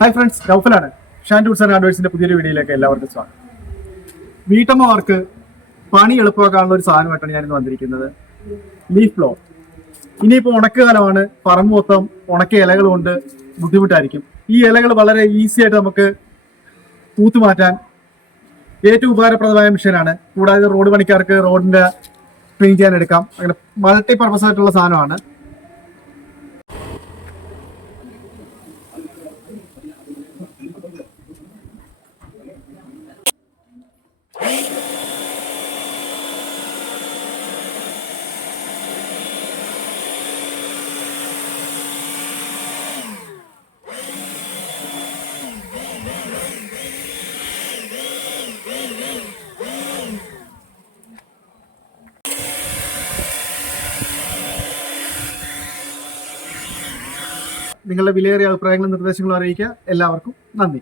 Hi friends, നൗഫലാണ്. Shan tours and ആഡ്വേഴ്സിന്റെ പുതിയൊരു വീഡിയോയിലേക്ക് എല്ലാവർക്കും സ്വാഗതം. വീട്ടമ്മമാർക്ക് പണി എളുപ്പമാക്കാനുള്ള ഒരു സാധനമായിട്ടാണ് ഞാനിന്ന് വന്നിരിക്കുന്നത്. Leaf blower. ഇനിയിപ്പോൾ ഉണക്കുകാലമാണ്, പറമ്പ് മൊത്തം ഉണക്കിയ ഇലകൾ കൊണ്ട് ബുദ്ധിമുട്ടായിരിക്കും. ഈ ഇലകൾ വളരെ ഈസി ആയിട്ട് നമുക്ക് തൂത്തുമാറ്റാൻ ഏറ്റവും ഉപകാരപ്രദമായ മെഷീനാണ്. കൂടാതെ റോഡ് പണിക്കാർക്ക് റോഡിന്റെ ക്ലീൻ ചെയ്യാൻ എടുക്കാം. അങ്ങനെ മൾട്ടി പർപ്പസ് ആയിട്ടുള്ള സാധനമാണ്. നിങ്ങളുടെ വിലയേറിയ അഭിപ്രായങ്ങളും നിർദ്ദേശങ്ങളും അറിയിക്കുക. എല്ലാവർക്കും നന്ദി.